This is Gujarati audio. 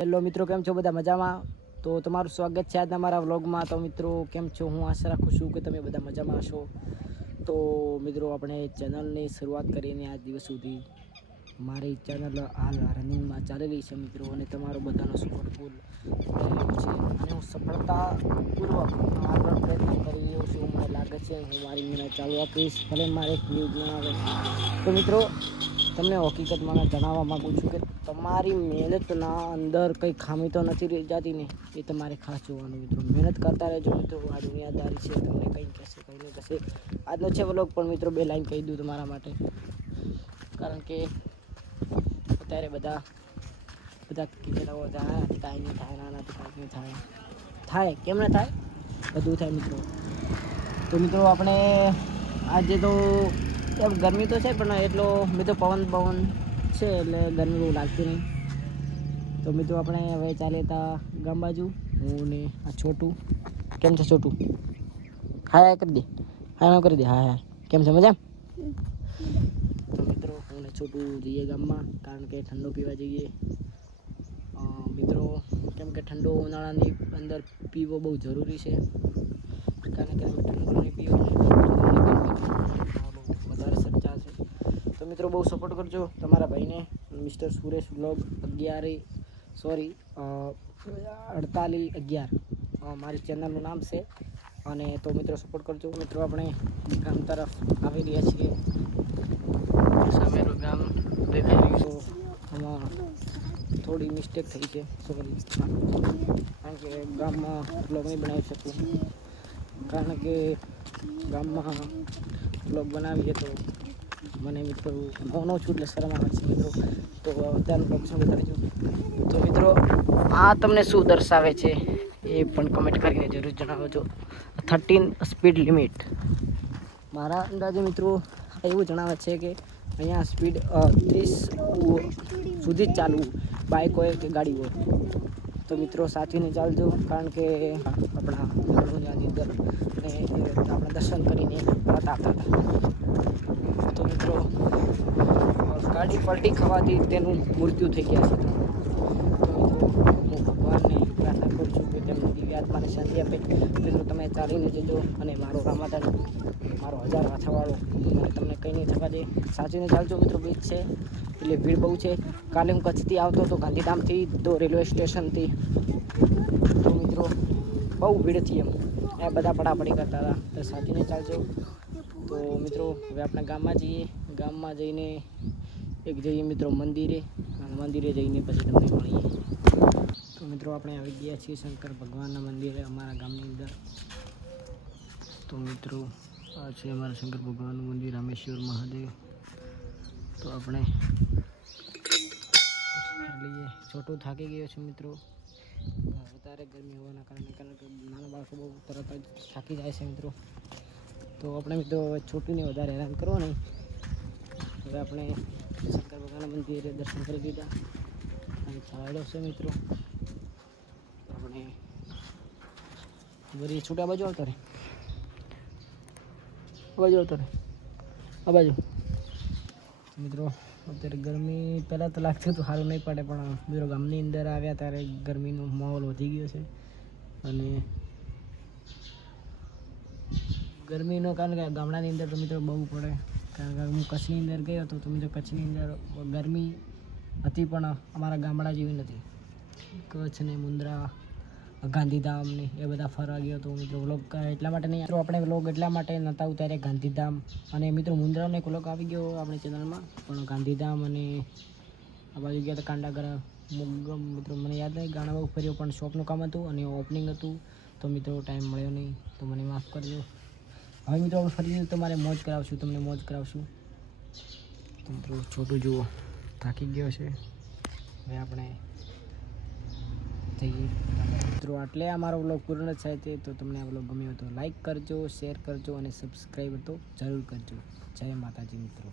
હેલો મિત્રો, કેમ છો બધા? મજામાં? તો તમારું સ્વાગત છે આજના મારા વ્લોગમાં. તો મિત્રો કેમ છો? હું આશા રાખું છું કે તમે બધા મજામાં હશો. તો મિત્રો આપણે ચેનલની શરૂઆત કરીને આજ દિવસ સુધી મારી ચેનલ હાલ રનિંગમાં ચાલી રહી છે મિત્રો, અને તમારો બધાનો સપોર્ટ ફૂલ છે અને હું સફળતાપૂર્વક આગળ પ્રયત્ન કરી રહ્યો છું. મને લાગે છે હું મારી મહેનત ચાલુ રાખીશ, ભલે મારે વ્યૂઝ ના આવે. તો મિત્રો તમને હકીકતમાં જણાવવા માગું છું કે તમારી મહેનતના અંદર કંઈ ખામી તો નથી રહી જતી ને, એ તમારે ખાસ જોવાનું મિત્રો. મહેનત કરતા રહેજો મિત્રો. આ દુનિયાદારી છે, તમને કંઈ કહેશે કંઈ નહીં કહેશે. આજનો છે વ્લોગ, પણ મિત્રો બે લાઈન કહી દઉં તમારા માટે, કારણ કે અત્યારે બધા કીધેલા જાય કાંઈ નહીં થાય, ના નથી કાંઈ નહીં થાય. થાય કેમ ના થાય? બધું થાય મિત્રો. તો મિત્રો આપણે આજે તો એમ ગરમી તો છે, પણ એટલો મિત્રો પવન છે એટલે ગરમી બહુ લાગતી નહીં. તો મિત્રો આપણે હવે ચાલીએ તા ગામ બાજુ. હું ને આ છોટું. કેમ છે છોટું? હાય કરી દે, હાય કરી દે. હા કેમ છે? મજા? તો મિત્રો હું ને છોટું જઈએ ગામમાં, કારણ કે ઠંડો પીવા જઈએ મિત્રો. કેમ કે ઠંડો ઉનાળાની અંદર પીવો બહુ જરૂરી છે, કારણ કે તમે ઠંડો નહીં પીવો વધારે સચ્ચા છે. તો મિત્રો બહુ સપોર્ટ કરજો તમારા ભાઈને, મિસ્ટર સુરેશ વ્લોગ 4811 મારી ચેનલનું નામ છે. અને તો મિત્રો સપોર્ટ કરજો. મિત્રો આપણે ગામ તરફ આવી રહ્યા છીએ. સામેનું ગામ દેખાઈ રહ્યું છે. આમાં થોડી મિસ્ટેક થઈ છે, સોરી, કારણ કે ગામમાં વ્લોગ નહીં બનાવી શકું, કારણ કે ગામમાં વ્લોગ બનાવીએ તો મને મિત્રો નવો છું એટલે શરમ આવે છે મિત્રો. તો અત્યારે વ્લોગ શરૂ કરીશું. તો મિત્રો આ તમને શું દર્શાવે છે એ પણ કમેન્ટ કરીને જરૂર જણાવજો. 13 સ્પીડ લિમિટ મારા અંદાજે મિત્રો એવું જણાવે છે કે અહીંયા સ્પીડ 30 સુધી જ ચાલવું, બાઇક હોય કે ગાડી હોય. તો મિત્રો સાચવીને ચાલજો, કારણ કે આપણા ગુરુની અંદર અને આપણે દર્શન કરીને પરત આવતા હતા. તો મિત્રો ગાડી પલટી ખાવાથી તેનું મૃત્યુ થઈ ગયા છે. તો મિત્રો હું ભગવાનને પ્રાર્થના કરું છું કે તેમની દિવ્ય આત્માને શાંતિ આપે. મિત્રો તમે ચાલીને જજો, અને મારો રામાદાન, મારો 1000 હાથાવાળો મને તમને કંઈ નહીં થવા દે. સાચવીને ચાલજો મિત્રો. બીચ છે એટલે ભીડ બહુ છે. કાલે હું કચ્છથી આવતો હતો, ગાંધીધામથી, તો રેલવે સ્ટેશનથી. તો મિત્રો બહુ ભીડ હતી, એ બધા પડાપડી કરતા હતા. તો સાચવીને ચાલજો. તો મિત્રો હવે આપણે ગામમાં જઈએ. ગામમાં જઈને જઈએ મિત્રો મંદિરે, અને મંદિરે જઈને પછી તમને મળીએ. તો મિત્રો આપણે આવી ગયા છીએ શંકર ભગવાનના મંદિરે અમારા ગામની અંદર. તો મિત્રો આ છે અમારા શંકર ભગવાનનું મંદિર, રામેશ્વર મહાદેવ. તો આપણે લઈએ. છોટું થાકી ગયો છે મિત્રો, વધારે ગરમી હોવાના કારણે, કારણ કે નાના બાળકો બહુ તરત જ થાકી જાય છે મિત્રો. તો આપણે મિત્રો છોટુંને વધારે હેરાન કરવો નહીં. હવે આપણે શંકર ભગવાનના મંદિરે દર્શન કરી દીધા, અને છાંયડો છે મિત્રો. આપણે વળી છૂટા બાજુ આવતો રહે, આ બાજુ મિત્રો. અત્યારે ગરમી પહેલાં તો લાગતું હતું સારું નહીં પડે, પણ મિત્રો ગામની અંદર આવ્યા ત્યારે ગરમીનો માહોલ વધી ગયો છે. અને ગરમીનો કારણ કે ગામડાની અંદર તો મિત્રો બહુ પડે, કારણ કે હું કચ્છની અંદર ગયો હતો. તો મિત્રો કચ્છની અંદર ગરમી હતી, પણ અમારા ગામડા જેવી નથી. કચ્છ ને મુન્દ્રા, ગાંધીધામ ને એ બધા ફરવા ગયો હતો મિત્રો. વ્લોગ એટલા માટે નહીં મિત્રો, આપણે વ્લોગ એટલા માટે નહોતા ઉતાર્યા ગાંધીધામ અને મિત્રો મુન્દ્રાનો એક વ્લોગ આવી ગયો આપણી ચેનલમાં, પણ ગાંધીધામ અને આ બાજુ ગયા હતા કાંડાગરા, મુગમ મિત્રો મને યાદ નહીં. ગાણા બહુ ફર્યો, પણ શોપનું કામ હતું અને ઓપનિંગ હતું, તો મિત્રો ટાઈમ મળ્યો નહીં, તો મને માફ કરજો. હવે મિત્રો આપણે ફરી તમારે મોજ કરાવશું, તમને મોજ કરાવશું. તો મિત્રો છોટું જુઓ થાકી ગયો છે. હવે આપણે જઈએ મિત્રો. આટલે અમારો વ્લોગ પૂર્ણ થાય છે. તો તમને આ વ્લોગ ગમ્યો તો લાઈક કરજો, શેર કરજો, અને સબસ્ક્રાઈબ તો જરૂર કરજો. જય માતાજી મિત્રો.